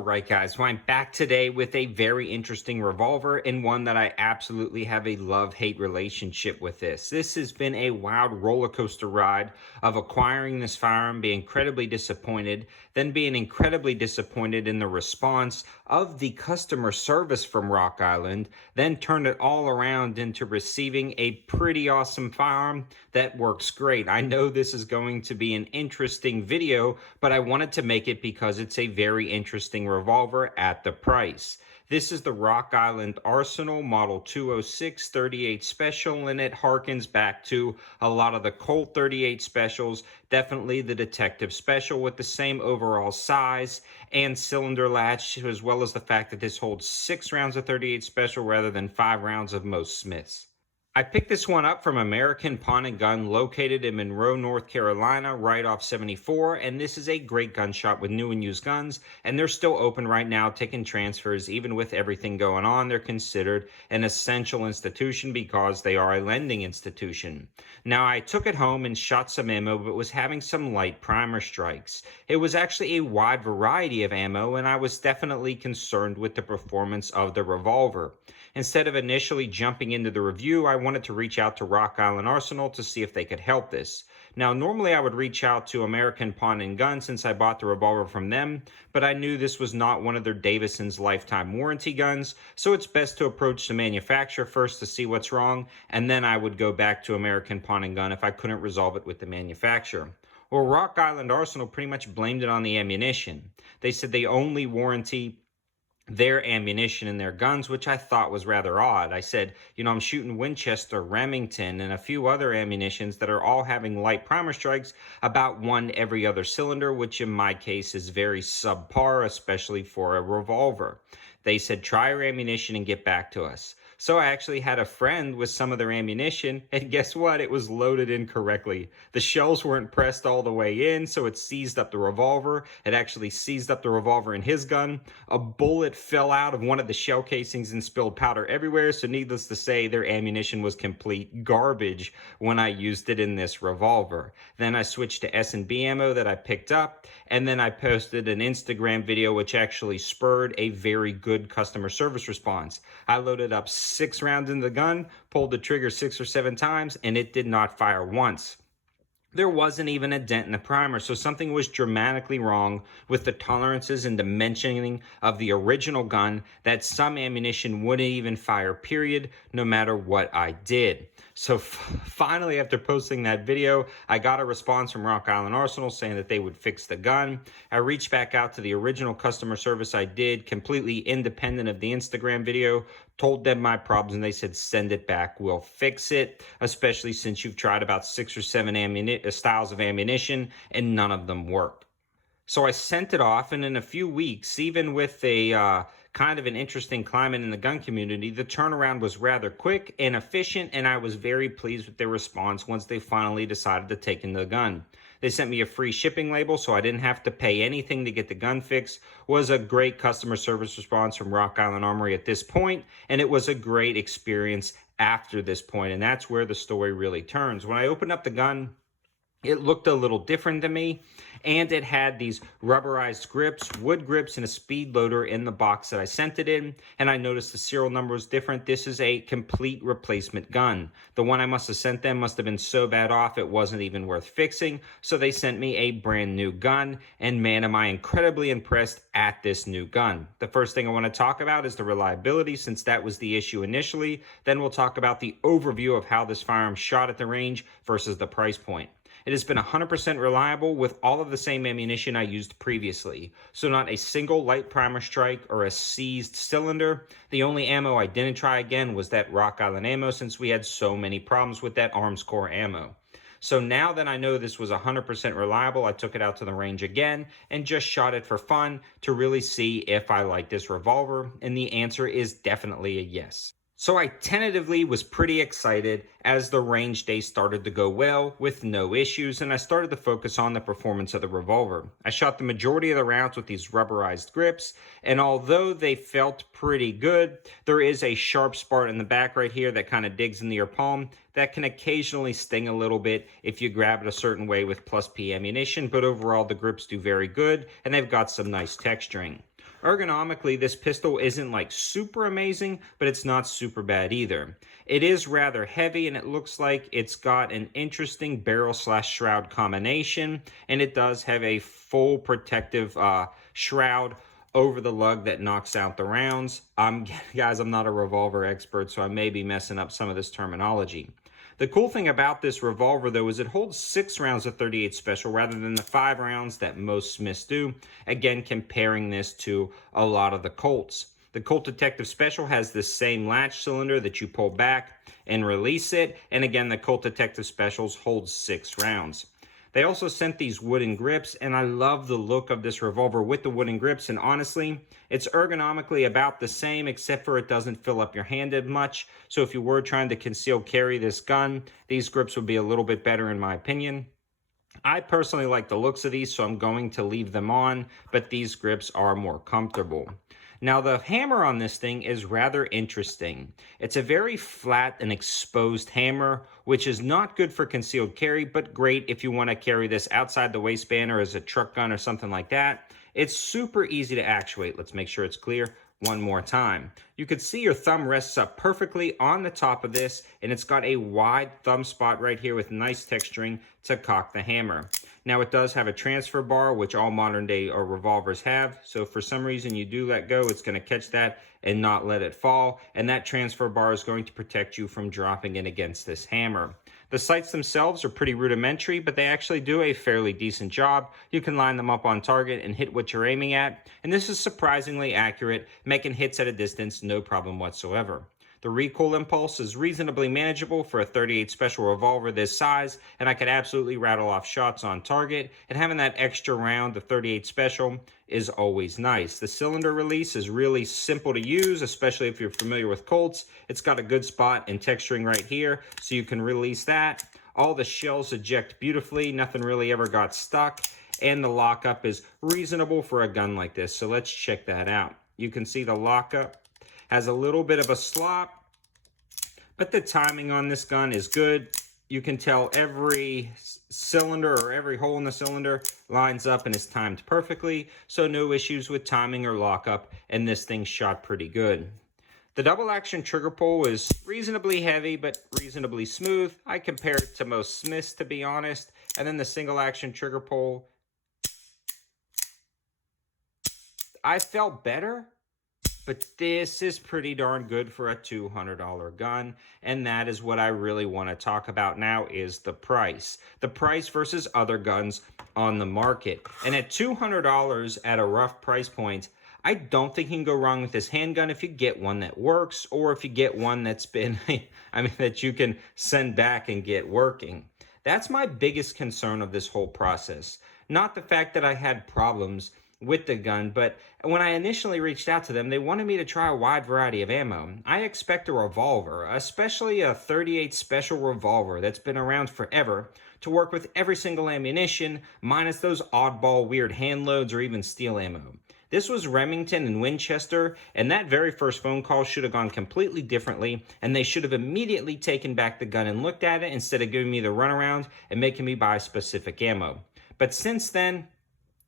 Alright guys, so I'm back today with a very interesting revolver and one that I absolutely have a love-hate relationship with this. This has been a wild roller coaster ride of acquiring this firearm, being incredibly disappointed, then being incredibly disappointed in the response of the customer service from Rock Island, then turned it all around into receiving a pretty awesome firearm that works great. I know this is going to be an interesting video, but I wanted to make it because it's a very interesting revolver at the price. This is the Rock Island Arsenal Model 206 38 Special, and it harkens back to a lot of the Colt 38 Specials, definitely the Detective Special with the same overall size and cylinder latch, as well as the fact that this holds 6 rounds of 38 Special rather than 5 rounds of most Smiths. I picked this one up from American Pawn and Gun located in Monroe, North Carolina, right off 74, and this is a great gun shop with new and used guns, and they're still open right now taking transfers. Even with everything going on, they're considered an essential institution because they are a lending institution. Now, I took it home and shot some ammo, but was having some light primer strikes. It was actually a wide variety of ammo, and I was definitely concerned with the performance of the revolver. Instead of initially jumping into the review, I wanted to reach out to Rock Island Arsenal to see if they could help this. Now, normally I would reach out to American Pawn and Gun since I bought the revolver from them, but I knew this was not one of their Davison's lifetime warranty guns, so it's best to approach the manufacturer first to see what's wrong, and then I would go back to American Pawn and Gun if I couldn't resolve it with the manufacturer. Well, Rock Island Arsenal pretty much blamed it on the ammunition. They said they only warranty their ammunition and their guns, which I thought was rather odd. I said, I'm shooting Winchester, Remington, and a few other ammunitions that are all having light primer strikes, about one every other cylinder, which in my case is very subpar, especially for a revolver. They said, try your ammunition and get back to us. So I actually had a friend with some of their ammunition, and guess what? It was loaded incorrectly. The shells weren't pressed all the way in, so it seized up the revolver. It actually seized up the revolver in his gun. A bullet fell out of one of the shell casings and spilled powder everywhere, so needless to say, their ammunition was complete garbage when I used it in this revolver. Then I switched to S&B ammo that I picked up, and then I posted an Instagram video which actually spurred a very good customer service response. I loaded up 6 rounds in the gun, pulled the trigger 6 or 7 times, and it did not fire once. There wasn't even a dent in the primer, so something was dramatically wrong with the tolerances and dimensioning of the original gun that some ammunition wouldn't even fire, period, no matter what I did. So finally, after posting that video, I got a response from Rock Island Arsenal saying that they would fix the gun. I reached back out to the original customer service I did, completely independent of the Instagram video, told them my problems, and they said, send it back, we'll fix it, especially since you've tried about 6 or 7 styles of ammunition and none of them worked. So I sent it off, and in a few weeks, even with a kind of an interesting climate in the gun community, the turnaround was rather quick and efficient, and I was very pleased with their response once they finally decided to take in the gun. They sent me a free shipping label, so I didn't have to pay anything to get the gun fixed. Was a great customer service response from Rock Island Armory at this point, and it was a great experience after this point, and that's where the story really turns. When I opened up the gun, it looked a little different to me, and it had these rubberized grips, wood grips, and a speed loader in the box that I sent it in, and I noticed the serial number was different. This is a complete replacement gun. The one I must have sent them must have been so bad off it wasn't even worth fixing, so they sent me a brand new gun, and man, am I incredibly impressed at this new gun. The first thing I want to talk about is the reliability, since that was the issue initially. Then we'll talk about the overview of how this firearm shot at the range versus the price point. It has been 100% reliable with all of the same ammunition I used previously, so not a single light primer strike or a seized cylinder. The only ammo I didn't try again was that Rock Island ammo, since we had so many problems with that Armscore ammo. So now that I know this was 100% reliable, I took it out to the range again and just shot it for fun to really see if I like this revolver, and the answer is definitely a yes. So I tentatively was pretty excited as the range day started to go well with no issues, and I started to focus on the performance of the revolver. I shot the majority of the rounds with these rubberized grips, and although they felt pretty good, there is a sharp spot in the back right here that kind of digs into your palm that can occasionally sting a little bit if you grab it a certain way with plus P ammunition, but overall the grips do very good and they've got some nice texturing. Ergonomically, this pistol isn't like super amazing, but it's not super bad either. It is rather heavy, and it looks like it's got an interesting barrel slash shroud combination, and it does have a full protective shroud over the lug that knocks out the rounds. Guys, I'm not a revolver expert, so I may be messing up some of this terminology. The cool thing about this revolver, though, is it holds 6 rounds of 38 special rather than the 5 rounds that most Smiths do. Again, comparing this to a lot of the Colts. The Colt Detective Special has the same latch cylinder that you pull back and release it. And again, the Colt Detective Specials holds 6 rounds. They also sent these wooden grips, and I love the look of this revolver with the wooden grips, and honestly, it's ergonomically about the same, except for it doesn't fill up your hand as much. So if you were trying to conceal carry this gun, these grips would be a little bit better in my opinion. I personally like the looks of these, so I'm going to leave them on, but these grips are more comfortable. Now, the hammer on this thing is rather interesting. It's a very flat and exposed hammer, which is not good for concealed carry, but great if you want to carry this outside the waistband or as a truck gun or something like that. It's super easy to actuate. Let's make sure it's clear one more time. You can see your thumb rests up perfectly on the top of this, and it's got a wide thumb spot right here with nice texturing to cock the hammer. Now, it does have a transfer bar, which all modern day revolvers have. So if for some reason you do let go, it's going to catch that and not let it fall. And that transfer bar is going to protect you from dropping it against this hammer. The sights themselves are pretty rudimentary, but they actually do a fairly decent job. You can line them up on target and hit what you're aiming at. And this is surprisingly accurate, making hits at a distance no problem whatsoever. The recoil impulse is reasonably manageable for a 38 special revolver this size, and I could absolutely rattle off shots on target, and having that extra round of 38 special is always nice. The cylinder release is really simple to use, especially if you're familiar with Colts. It's got a good spot and texturing right here, so you can release that. All the shells eject beautifully, nothing really ever got stuck, and the lockup is reasonable for a gun like this, so let's check that out. You can see the lockup has a little bit of a slop, but the timing on this gun is good. You can tell every cylinder or every hole in the cylinder lines up and is timed perfectly, so no issues with timing or lockup, and this thing shot pretty good. The double action trigger pull is reasonably heavy, but reasonably smooth. I compare it to most Smiths, to be honest. And then the single action trigger pull, I felt better, but this is pretty darn good for a $200 gun, and that is what I really want to talk about now is the price. The price versus other guns on the market. And at $200 at a rough price point, I don't think you can go wrong with this handgun if you get one that works, or if you get one that's been, that you can send back and get working. That's my biggest concern of this whole process. Not the fact that I had problems with the gun, but when I initially reached out to them, they wanted me to try a wide variety of ammo. I expect a revolver, especially a 38 special revolver that's been around forever, to work with every single ammunition, minus those oddball weird hand loads or even steel ammo. This was Remington and Winchester, and that very first phone call should have gone completely differently, and they should have immediately taken back the gun and looked at it instead of giving me the runaround and making me buy specific ammo. But since then,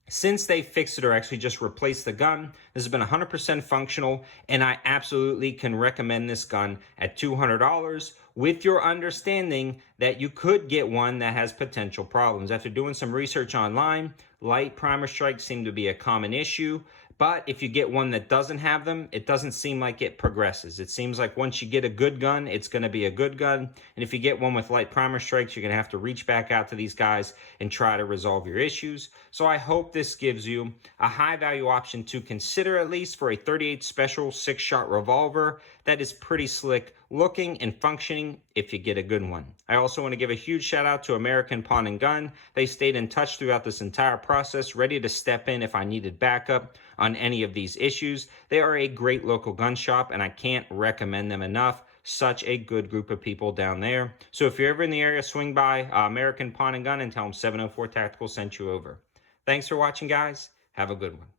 since they fixed it or actually just replaced the gun, this has been 100% functional, and I absolutely can recommend this gun at $200 with your understanding that you could get one that has potential problems. After doing some research online, light primer strikes seem to be a common issue, but if you get one that doesn't have them, it doesn't seem like it progresses. It seems like once you get a good gun, it's going to be a good gun. And if you get one with light primer strikes, you're going to have to reach back out to these guys and try to resolve your issues. So I hope this gives you a high value option to consider, at least for a 38 special 6-shot revolver that is pretty slick looking and functioning if you get a good one. I also want to give a huge shout out to American Pawn and Gun. They stayed in touch throughout this entire process, ready to step in if I needed backup on any of these issues. They are a great local gun shop, and I can't recommend them enough. Such a good group of people down there. So if you're ever in the area, swing by American Pawn and Gun and tell them 704 Tactical sent you over. Thanks for watching, guys. Have a good one.